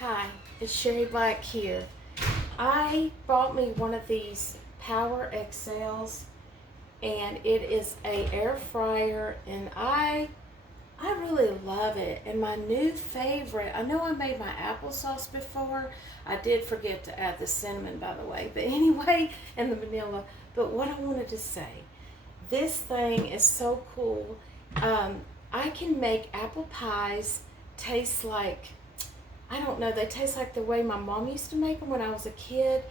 Hi, it's Sherry Black here. I bought me one of these Power XLs and it is a air fryer and I really love it. And my new favorite, I know I made my applesauce before. I did forget to add the cinnamon, by the way, but anyway, and the vanilla. But what I wanted to say, this thing is so cool. I can make apple pies taste like, I don't know, they taste like the way my mom used to make them when I was a kid.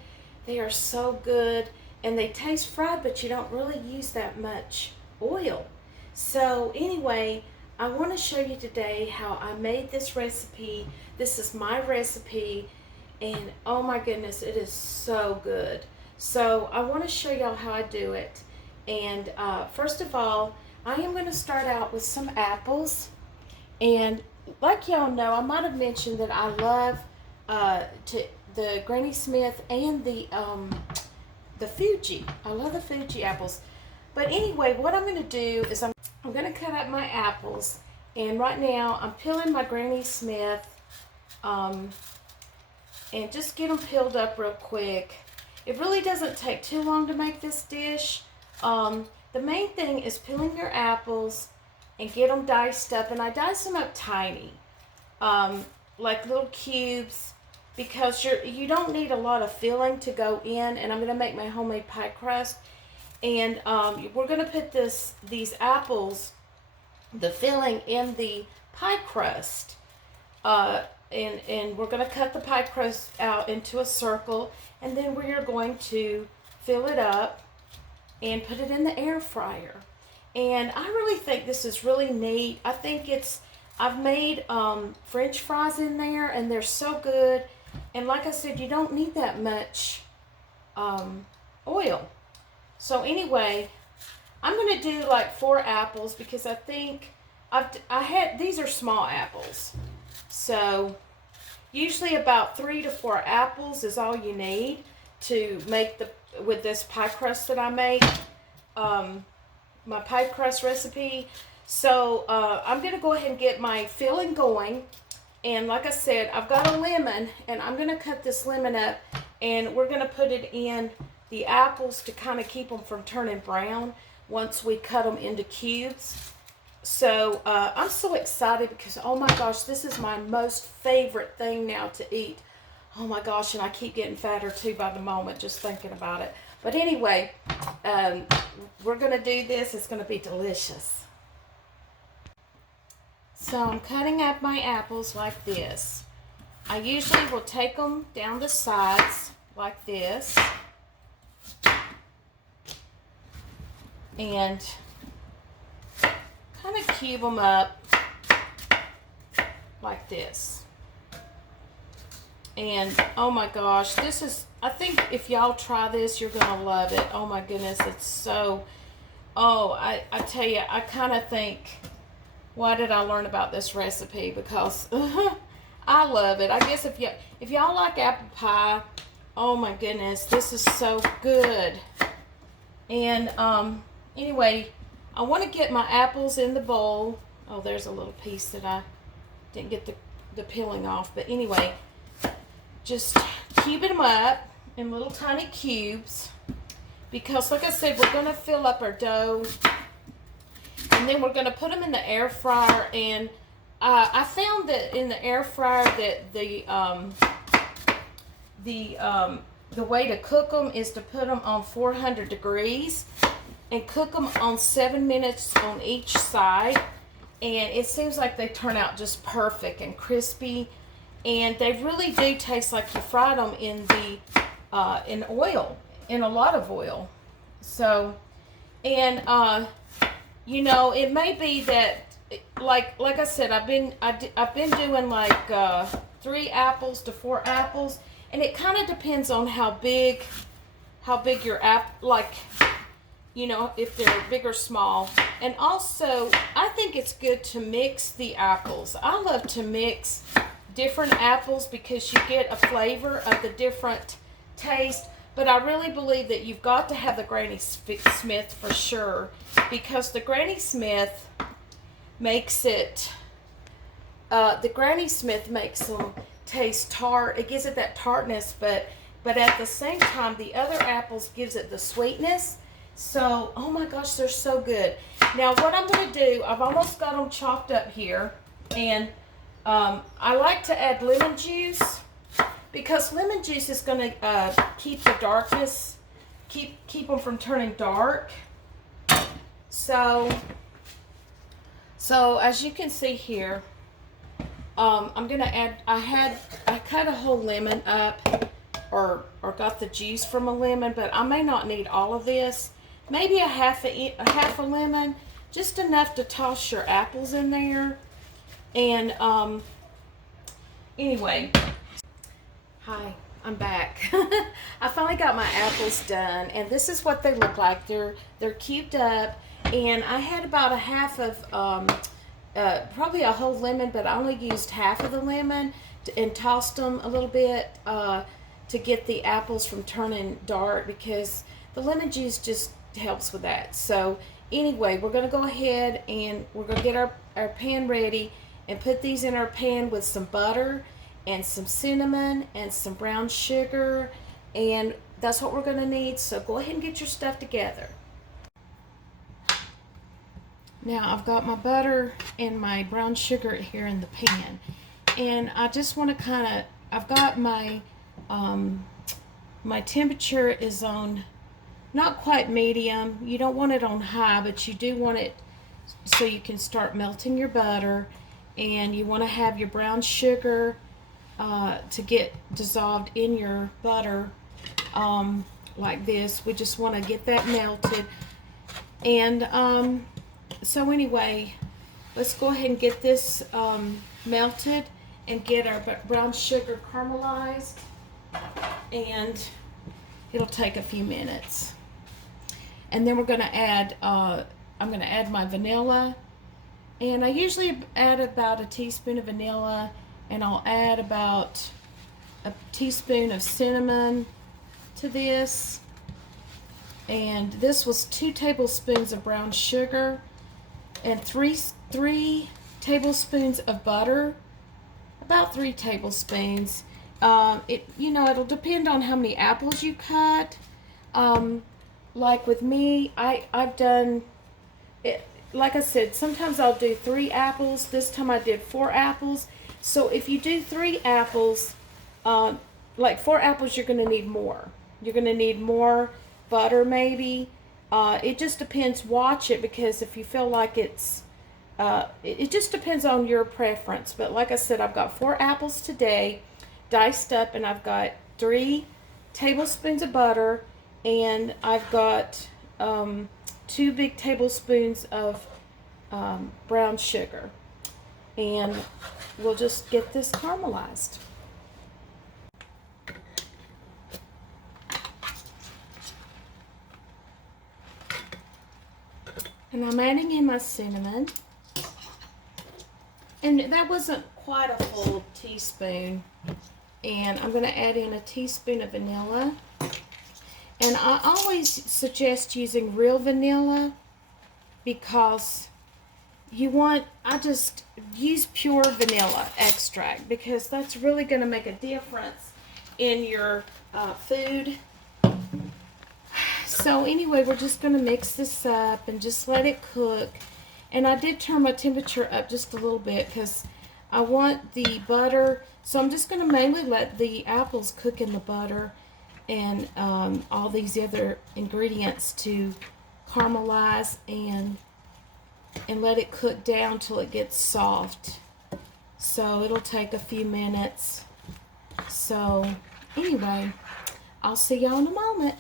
They are so good and they taste fried, but you don't really use that much oil. So anyway, I want to show you today how I made this recipe. This is my recipe and oh my goodness, it is so good. So I want to show y'all how I do it. And first of all, I am going to start out with some apples. And like y'all know, I might have mentioned that I love the Granny Smith and the Fuji. I love the Fuji apples. But anyway, what I'm going to do is I'm going to cut up my apples. And right now, I'm peeling my Granny Smith. And just get them peeled up real quick. It really doesn't take too long to make this dish. The main thing is peeling your apples and get them diced up. And I dice them up tiny, like little cubes, because you don't need a lot of filling to go in. And I'm going to make my homemade pie crust. And we're going to put these apples, the filling, in the pie crust. And we're going to cut the pie crust out into a circle. And then we are going to fill it up and put it in the air fryer. And I really think this is really neat. I think I've made French fries in there and they're so good. And like I said, you don't need that much oil. So anyway, I'm going to do like 4 apples because I think these are small apples. So usually about 3 to 4 apples is all you need to make with this pie crust that I make. My pie crust recipe. So I'm going to go ahead and get my filling going. And like I said, I've got a lemon and I'm going to cut this lemon up and we're going to put it in the apples to kind of keep them from turning brown once we cut them into cubes. So I'm so excited because, oh my gosh, this is my most favorite thing now to eat. Oh my gosh, and I keep getting fatter too by the moment just thinking about it. But anyway, we're going to do this. It's going to be delicious. So I'm cutting up my apples like this. I usually will take them down the sides like this. And kind of cube them up like this. And oh my gosh, I think if y'all try this, you're gonna love it. Oh my goodness, it's so, I tell you, I kind of think, why did I learn about this recipe? Because I love it. I guess if y'all like apple pie, oh my goodness, this is so good. And anyway, I want to get my apples in the bowl. Oh, there's a little piece that I didn't get the peeling off. But anyway, just cubing them up in little tiny cubes. Because like I said, we're going to fill up our dough. And then we're going to put them in the air fryer. And I found that in the air fryer that the way to cook them is to put them on 400 degrees. And cook them on 7 minutes on each side. And it seems like they turn out just perfect and crispy. And they really do taste like you fried them in oil, in a lot of oil. So, and you know, it may be that, like I said, I've been doing like 3 apples to 4 apples, and it kind of depends on how big your like, you know, if they're big or small. And also, I think it's good to mix the apples. I love to mix different apples because you get a flavor of the different taste. But I really believe that you've got to have the Granny Smith for sure, because the Granny Smith makes it, them taste tart. It gives it that tartness, but at the same time, the other apples gives it the sweetness. So, oh my gosh, they're so good. Now, what I'm going to do, I've almost got them chopped up here, and I like to add lemon juice because lemon juice is going to keep the darkness, keep them from turning dark. So as you can see here, I'm going to add, I cut a whole lemon up, or got the juice from a lemon, but I may not need all of this. Maybe a half a lemon, just enough to toss your apples in there. And anyway, hi, I'm back. I finally got my apples done, and this is what they look like. They're cubed up, and I had about a half of probably a whole lemon, but I only used half of the lemon and tossed them a little bit to get the apples from turning dark, because the lemon juice just helps with that. So anyway, we're going to go ahead and we're going to get our pan ready and put these in our pan with some butter and some cinnamon and some brown sugar, and that's what we're going to need. So go ahead and get your stuff together. Now I've got my butter and my brown sugar here in the pan, and I just want to I've got my my temperature is on not quite medium. You don't want it on high, but you do want it so you can start melting your butter, and you want to have your brown sugar to get dissolved in your butter like this. We just want to get that melted. And so anyway, let's go ahead and get this melted and get our brown sugar caramelized, and it'll take a few minutes. And then we're going to add, I'm going to add my vanilla, and I usually add about a teaspoon of vanilla, and I'll add about a teaspoon of cinnamon to this. And this was 2 tablespoons of brown sugar and 3 tablespoons of butter, about 3 tablespoons. It'll depend on how many apples you cut. Like with me, I've done it, like I said, sometimes I'll do 3 apples. This time I did 4 apples. So if you do 3 apples, like 4 apples, you're going to need more. You're going to need more butter maybe. It just depends. Watch it, because if you feel like it's, it just depends on your preference. But like I said, I've got 4 apples today, diced up, and I've got 3 tablespoons of butter, and I've got 2 big tablespoons of brown sugar. And we'll just get this caramelized. And I'm adding in my cinnamon. And that wasn't quite a full teaspoon. And I'm going to add in a teaspoon of vanilla. And I always suggest using real vanilla, because I just use pure vanilla extract, because that's really going to make a difference in your food. So anyway, we're just going to mix this up and just let it cook. And I did turn my temperature up just a little bit because I want the butter. So I'm just going to mainly let the apples cook in the butter, and all these other ingredients to caramelize and let it cook down till it gets soft. So it'll take a few minutes. So anyway, I'll see y'all in a moment.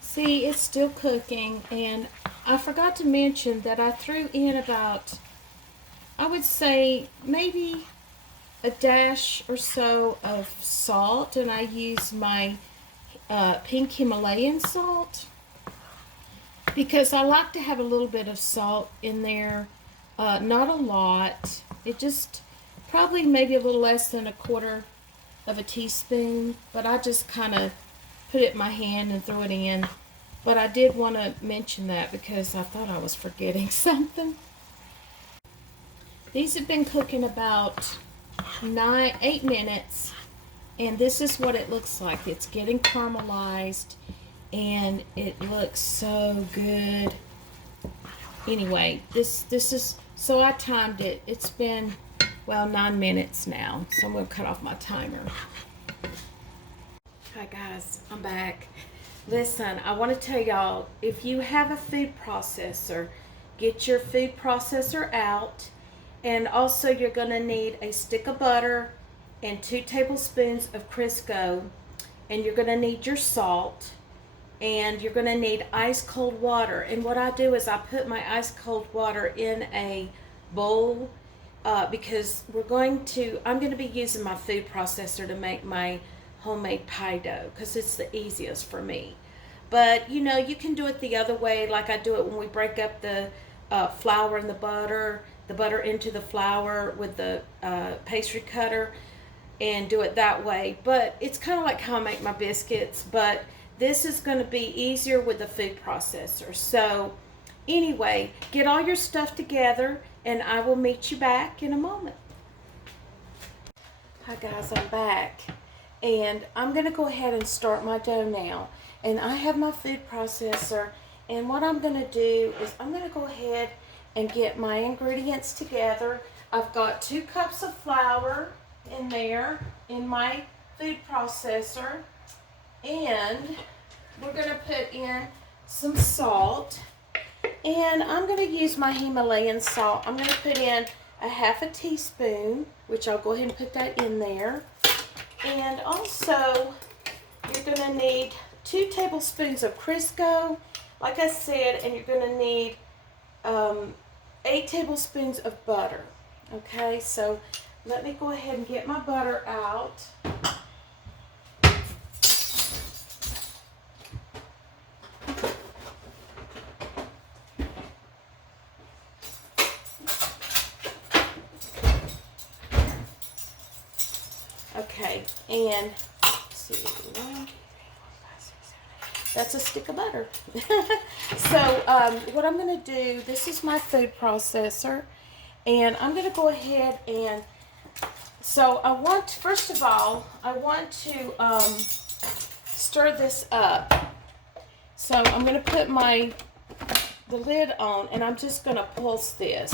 See, it's still cooking, and I forgot to mention that I threw in about, I would say maybe a dash or so of salt, and I used my pink Himalayan salt, because I like to have a little bit of salt in there, not a lot. It just probably maybe a little less than 1/4 of a teaspoon, but I just kind of put it in my hand and throw it in. But I did want to mention that because I thought I was forgetting something. These have been cooking about 8 minutes, and this is what it looks like. It's getting caramelized, and it looks so good. Anyway, this is, so I timed it. It's been, well, 9 minutes now, so I'm going to cut off my timer. Hi guys, I'm back. Listen, I want to tell y'all, if you have a food processor, get your food processor out. And also you're going to need a stick of butter and 2 tablespoons of Crisco. And you're going to need your salt. And you're going to need ice cold water. And what I do is I put my ice cold water in a bowl because I'm going to be using my food processor to make my homemade pie dough because it's the easiest for me. But you know, you can do it the other way, like I do it when we break up the flour and the butter into the flour with the pastry cutter, and do it that way. But it's kind of like how I make my biscuits, but this is going to be easier with the food processor. So anyway, get all your stuff together and I will meet you back in a moment. Hi guys, I'm back. And I'm going to go ahead and start my dough now. And I have my food processor. And what I'm going to do is I'm going to go ahead and get my ingredients together. I've got 2 cups of flour in there in my food processor. And we're going to put in some salt. And I'm going to use my Himalayan salt. I'm going to put in a 1/2 teaspoon, which I'll go ahead and put that in there. And also, you're going to need 2 tablespoons of Crisco, like I said, and you're going to need 8 tablespoons of butter. Okay, so let me go ahead and get my butter out. Okay, and let's see, 1, 2, 3, 4, 5, 6, 7, 8. That's a stick of butter. So what I'm going to do, this is my food processor, and I'm going to go ahead and, so first of all, I want to stir this up. So I'm going to put the lid on, and I'm just going to pulse this.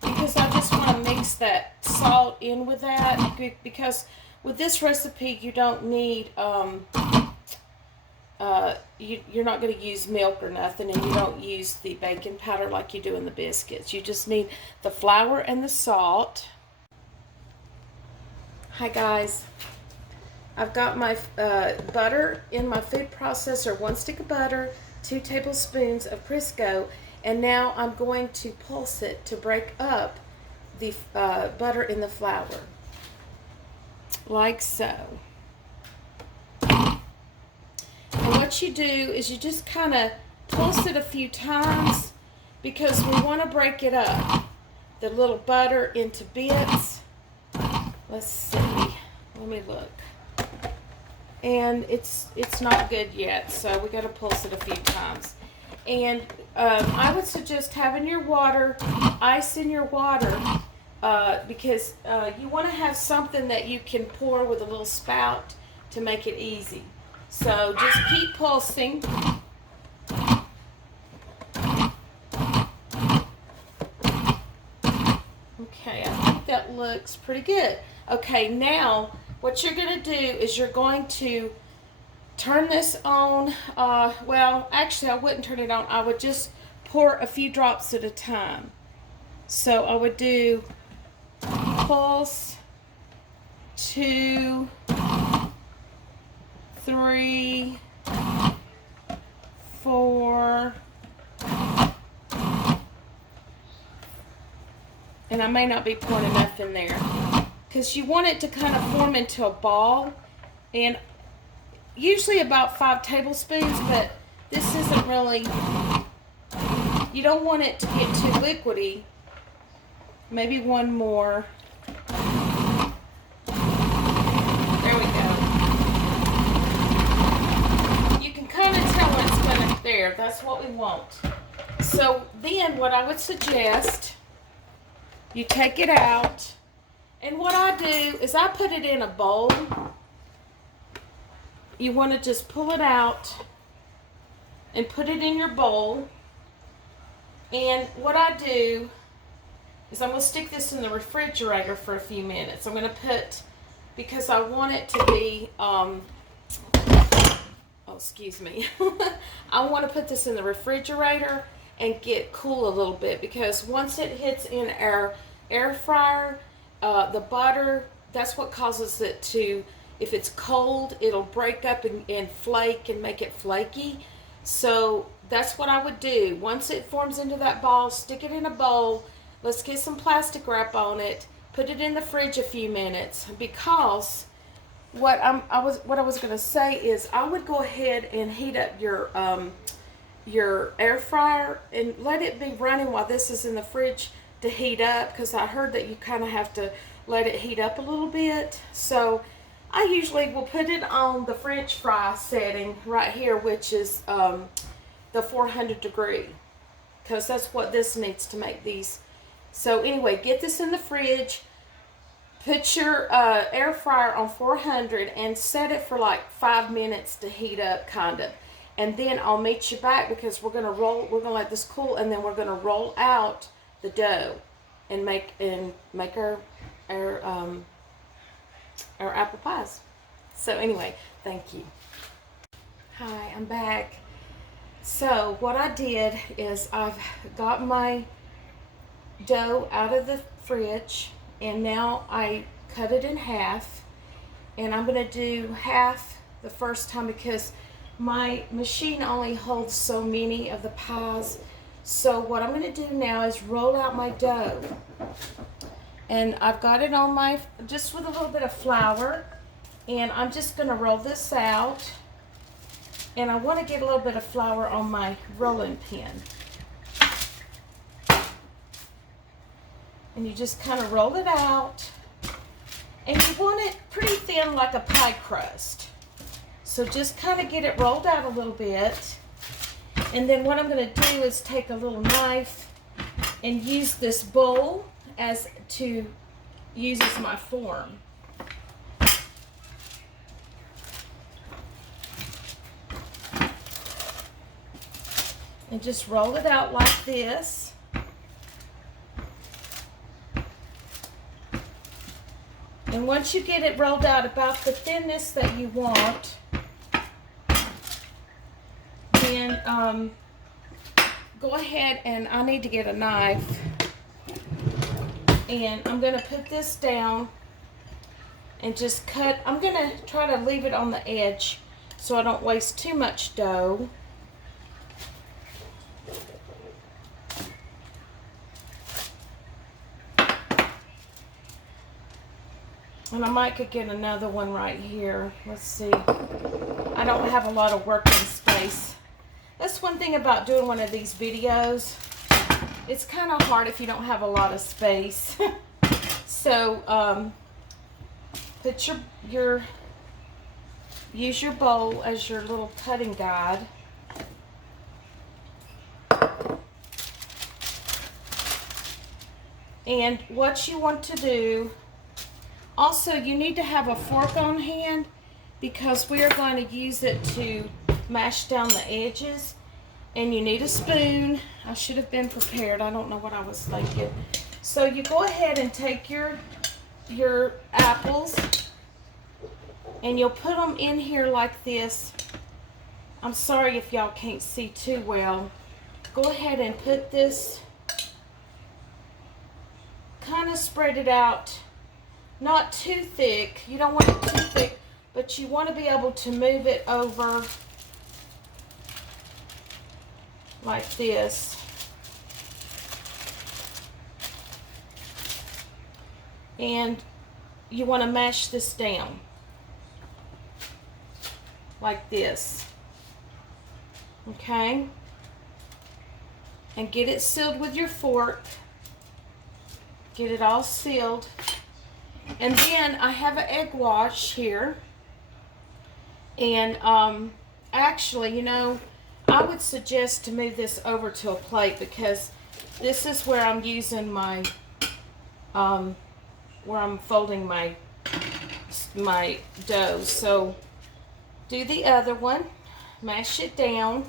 Because I just want to mix that salt in with that, because with this recipe you don't need you're not going to use milk or nothing, and you don't use the baking powder like you do in the biscuits. You just need the flour and the salt. Hi guys, I've got my butter in my food processor, 1 stick of butter, 2 tablespoons of Crisco. And now I'm going to pulse it to break up the butter in the flour, like so. And what you do is you just kind of pulse it a few times because we want to break it up, the little butter, into bits. Let's see. Let me look. And it's not good yet, so we got to pulse it a few times. And I would suggest having your water, ice in your water, because you want to have something that you can pour with a little spout to make it easy. So just keep pulsing. Okay, I think that looks pretty good. Okay, now what you're going to do is you're going to turn this on. Well, actually, I wouldn't turn it on. I would just pour a few drops at a time. So I would do pulse, 2, 3, 4, and I may not be pouring enough in there because you want it to kind of form into a ball, and usually about 5 tablespoons, but this isn't really, you don't want it to get too liquidy. Maybe 1 more. There we go. You can kind of tell when it's going to, there, that's what we want. So then what I would suggest, you take it out And what I do is I put it in a bowl. You want to just pull it out and put it in your bowl. And what I do is I'm going to stick this in the refrigerator for a few minutes. I'm going to put, because I want it to be, oh, excuse me. I want to put this in the refrigerator and get cool a little bit, because once it hits in our air fryer, the butter, that's what causes it to, if it's cold, it'll break up and flake and make it flaky. So that's what I would do. Once it forms into that ball, stick it in a bowl. Let's get some plastic wrap on it. Put it in the fridge a few minutes, because what I was going to say is I would go ahead and heat up your air fryer and let it be running while this is in the fridge to heat up, because I heard that you kind of have to let it heat up a little bit. So I usually will put it on the French fry setting right here, which is the 400 degree, because that's what this needs to make these. So anyway, get this in the fridge, put your air fryer on 400 and set it for like 5 minutes to heat up, kind of. And then I'll meet you back, because we're gonna let this cool, and then we're gonna roll out the dough and make our apple pies. So anyway, thank you. Hi, I'm back. So what I did is I've got my dough out of the fridge, and now I cut it in half, and I'm gonna do half the first time because my machine only holds so many of the pies. So what I'm going to do now is roll out my dough. And I've got it on my, just with a little bit of flour. And I'm just going to roll this out. And I want to get a little bit of flour on my rolling pin. And you just kind of roll it out. And you want it pretty thin, like a pie crust. So just kind of get it rolled out a little bit. And then what I'm going to do is take a little knife and use this bowl as my form. And just roll it out like this. And once you get it rolled out about the thinness that you want, then go ahead, and I need to get a knife, and I'm going to put this down and just cut. I'm going to try to leave it on the edge so I don't waste too much dough. And I might could get another one right here. Let's see. I don't have a lot of working space. That's one thing about doing one of these videos. It's kind of hard if you don't have a lot of space. So, put use your bowl as your little cutting guide. And what you want to do, also you need to have a fork on hand, because we are going to use it to mash down the edges. And you need a spoon. I should have been prepared. I don't know what I was thinking. So you go ahead and take your apples, and you'll put them in here like this. I'm sorry if y'all can't see too well. Go ahead and put this, kind of spread it out, not too thick. You don't want it too thick, but you want to be able to move it over like this. And you want to mash this down like this. Okay? And get it sealed with your fork. Get it all sealed. And then I have an egg wash here. And actually, you know, I would suggest to move this over to a plate, because this is where I'm using my where I'm folding my dough. So do the other one, mash it down,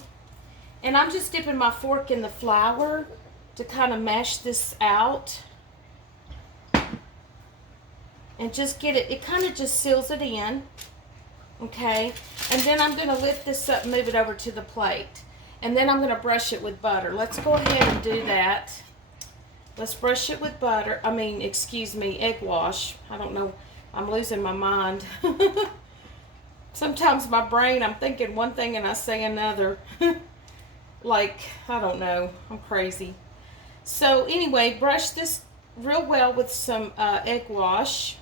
and I'm just dipping my fork in the flour to kind of mash this out and just get it, it kind of just seals it in, okay? And then I'm going to lift this up and move it over to the plate. And then I'm going to brush it with butter. Let's go ahead and do that. Let's brush it with butter. I mean, excuse me, egg wash. I don't know. I'm losing my mind. Sometimes my brain, I'm thinking one thing and I say another. Like, I don't know. I'm crazy. So anyway, brush this real well with some egg wash.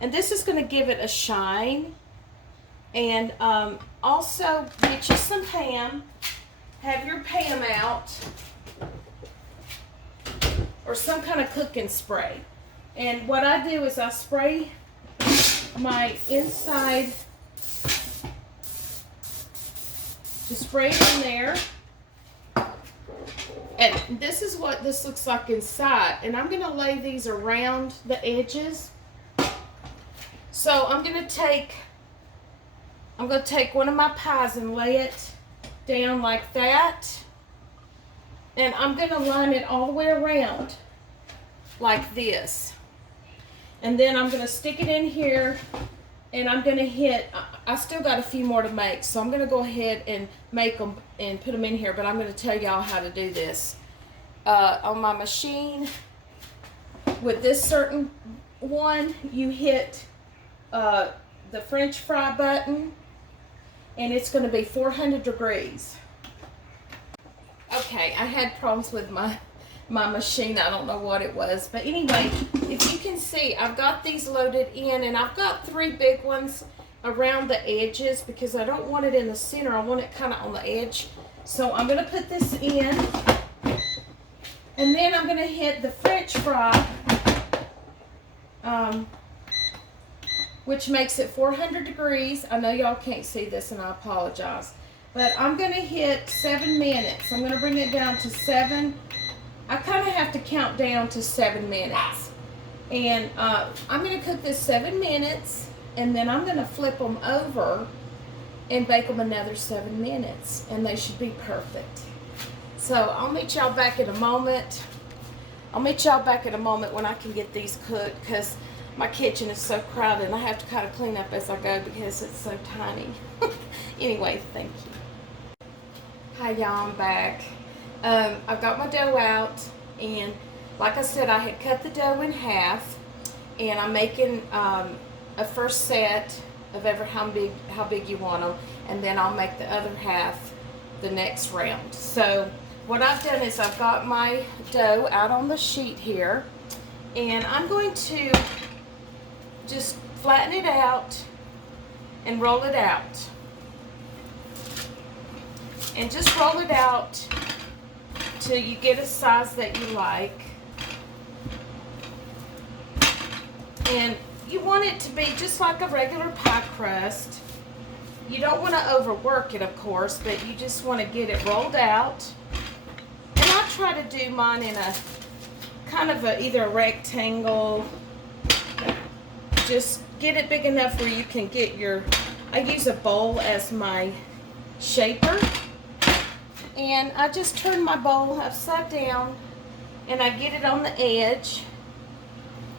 And this is going to give it a shine. And also get you some Pam. Have your Pam out. Or some kind of cooking spray. And what I do is I spray my inside. Just spray it in there. And this is what this looks like inside. And I'm going to lay these around the edges. So I'm going to take one of my pies and lay it down like that. And I'm going to line it all the way around like this. And then I'm going to stick it in here. And I'm going to hit, I still got a few more to make, so I'm going to go ahead and make them and put them in here, but I'm going to tell y'all how to do this. On my machine, with this certain one, you hit the French fry button, and it's going to be 400 degrees. Okay, I had problems with my machine. I don't know what it was. But anyway, if you can see, I've got these loaded in, and I've got 3 big ones around the edges because I don't want it in the center. I want it kind of on the edge. So I'm going to put this in, and then I'm going to hit the French fry, which makes it 400 degrees. I know y'all can't see this, and I apologize. But I'm going to hit 7 minutes. I'm going to bring it down to 7. I kind of have to count down to 7 minutes. And I'm going to cook this 7 minutes, and then I'm going to flip them over and bake them another 7 minutes. And they should be perfect. So I'll meet y'all back in a moment. I'll meet y'all back in a moment when I can get these cooked, because my kitchen is so crowded and I have to kind of clean up as I go because it's so tiny. Anyway, thank you. Hi y'all, I'm back. I've got my dough out, and like I said, I had cut the dough in half, and I'm making a first set of how big you want them, and then I'll make the other half the next round. So what I've done is I've got my dough out on the sheet here, and I'm going to just flatten it out and roll it out. And just roll it out till you get a size that you like. And you want it to be just like a regular pie crust. You don't want to overwork it, of course, but you just want to get it rolled out. And I try to do mine in a kind of either a rectangle. Just get it big enough where you can get I use a bowl as my shaper. And I just turn my bowl upside down, and I get it on the edge.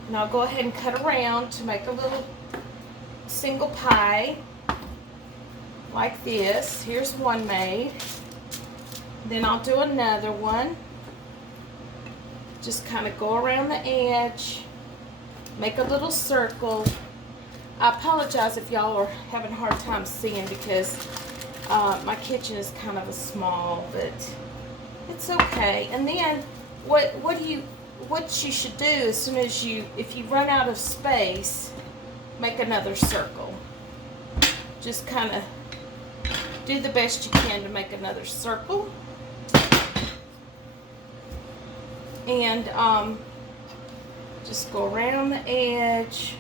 And I'll go ahead and cut around to make a little single pie like this. Here's one made. Then I'll do another one. Just kind of go around the edge, make a little circle. I apologize if y'all are having a hard time seeing because my kitchen is kind of small, but it's okay. And then what you should do as soon as if you run out of space, make another circle. Just kind of do the best you can to make another circle. And just go around the edge.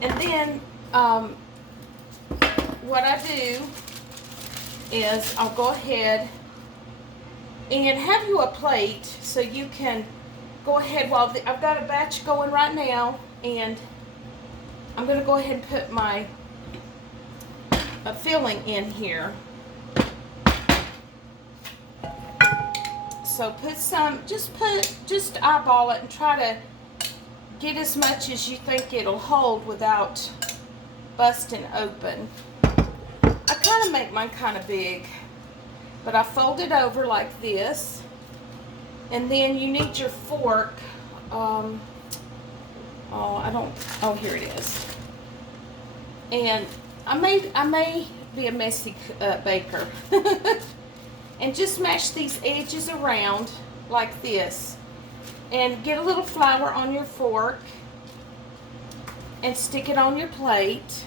And then what I do is I'll go ahead and have you a plate so you can go ahead while I've got a batch going right now, and I'm going to go ahead and put my filling in here. So put some, just eyeball it and try to get as much as you think it'll hold without busting open. I kind of make mine kind of big, but I fold it over like this, and then you need your fork. Here it is. And I may be a messy baker. And just mash these edges around like this, and get a little flour on your fork and stick it on your plate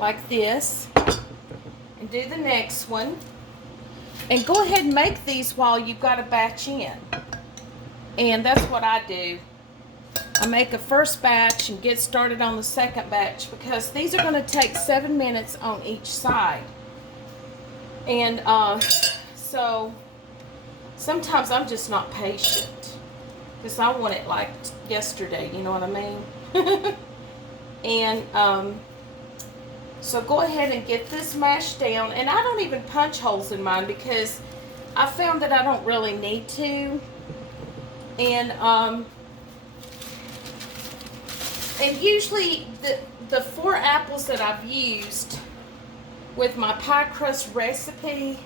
like this, and do the next one, and go ahead and make these while you've got a batch in. And that's what I do. I make a first batch and get started on the second batch, because these are going to take 7 minutes on each side. And so sometimes I'm just not patient, because I want it like yesterday, you know what I mean? And so go ahead and get this mashed down. And I don't even punch holes in mine, because I found that I don't really need to. And usually the 4 apples that I've used with my pie crust recipe,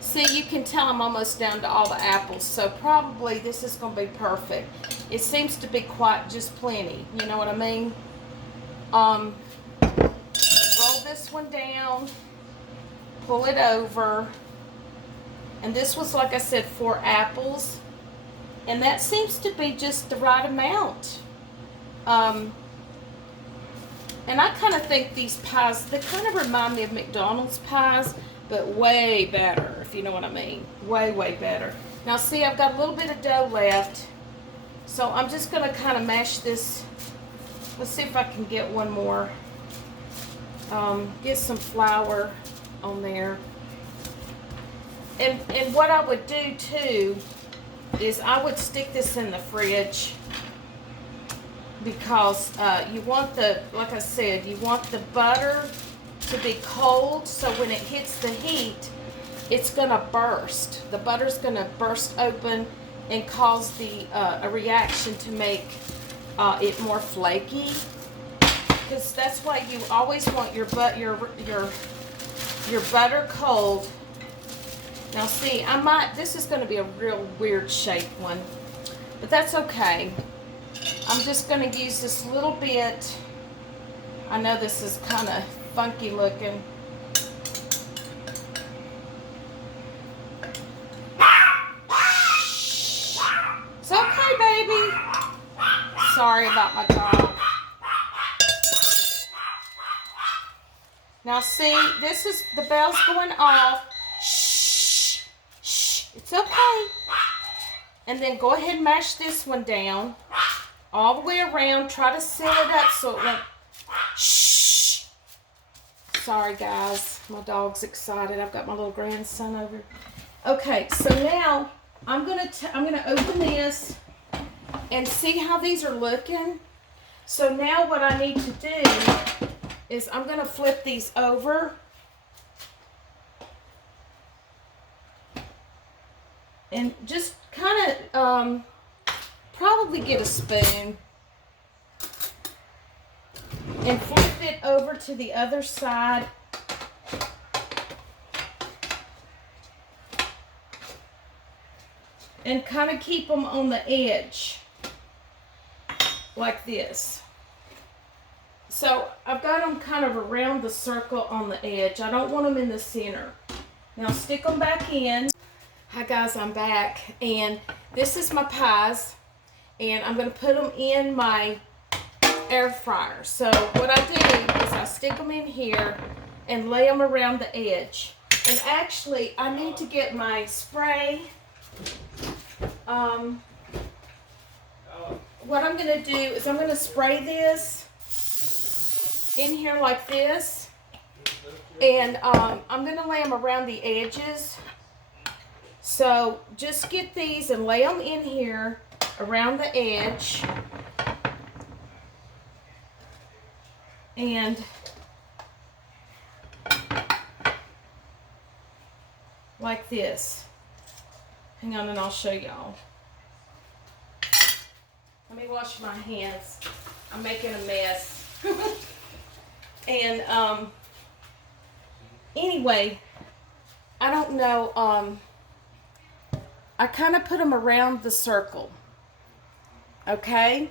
see, you can tell I'm almost down to all the apples, so probably this is going to be perfect. It seems to be quite just plenty, you know what I mean? Roll this one down, pull it over, and this was, like I said, 4 apples, and that seems to be just the right amount. And I kind of think these pies, they kind of remind me of McDonald's pies, but way better, if you know what I mean. Way, way better. Now see, I've got a little bit of dough left, so I'm just going to kind of mash this. Let's see if I can get one more. Get some flour on there. And what I would do too is I would stick this in the fridge, because you want like I said, you want the butter to be cold, so when it hits the heat, it's gonna burst. The butter's gonna burst open and cause a reaction to make it more flaky. Because that's why you always want your butter cold. Now see, this is gonna be a real weird shaped one, but that's okay. I'm just going to use this little bit. I know this is kind of funky looking. It's okay, baby. Sorry about my dog. Now see, this is, the bell's going off. Shh, shh, it's okay. And then go ahead and mash this one down all the way around. Try to seal it up so it won't. Shh. Sorry, guys. My dog's excited. I've got my little grandson over. Okay, so now I'm gonna open this and see how these are looking. So now what I need to do is I'm gonna flip these over. And just kind of probably get a spoon and flip it over to the other side. And kind of keep them on the edge like this. So I've got them kind of around the circle on the edge. I don't want them in the center. Now stick them back in. Hi guys, I'm back, and this is my pies, and I'm going to put them in my air fryer. So what I do is I stick them in here and lay them around the edge. And actually, I need to get my spray. What I'm going to do is I'm going to spray this in here like this, and I'm going to lay them around the edges. So just get these and lay them in here around the edge. And like this. Hang on and I'll show y'all. Let me wash my hands. I'm making a mess. And anyway, I don't know, I kind of put them around the circle. Okay?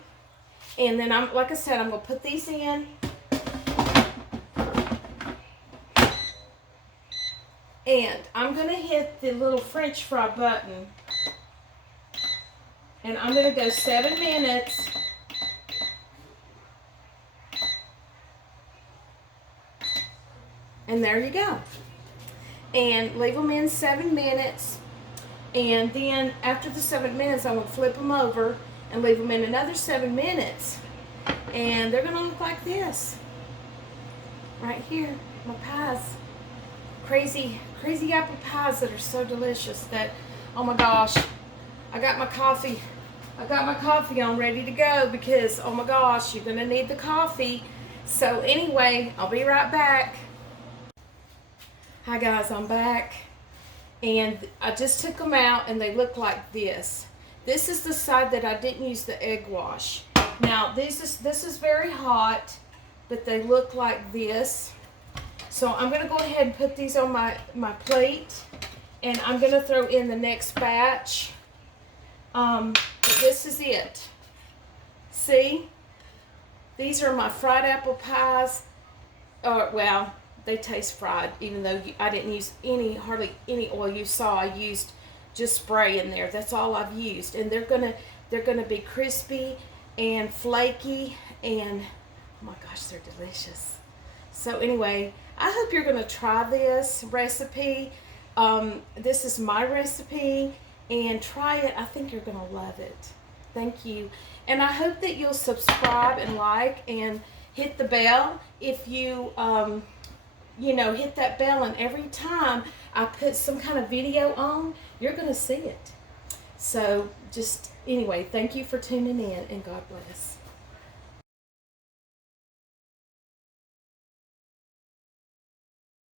And then like I said, I'm going to put these in. And I'm going to hit the little French fry button. And I'm going to go 7 minutes. And there you go. And leave them in 7 minutes. And then after the 7 minutes, I'm going to flip them over and leave them in another 7 minutes. And they're going to look like this. Right here. My pies. Crazy apple pies that are so delicious that, oh my gosh, I got my coffee on ready to go because, oh my gosh, you're gonna need the coffee. So anyway, I'll be right back. Hi guys, I'm back. And I just took them out and they look like this. This is the side that I didn't use the egg wash. Now this is very hot, but they look like this. So I'm going to go ahead and put these on my plate, and I'm going to throw in the next batch. But this is it. See? These are my fried apple pies. Well, they taste fried, even though I didn't use hardly any oil. You saw I used just spray in there. That's all I've used. And they're gonna be crispy and flaky, and oh my gosh, they're delicious. So anyway, I hope you're going to try this recipe. This is my recipe, and try it. I think you're going to love it. Thank you. And I hope that you'll subscribe and like and hit the bell. If you, hit that bell, and every time I put some kind of video on, you're going to see it. So just, anyway, thank you for tuning in, and God bless.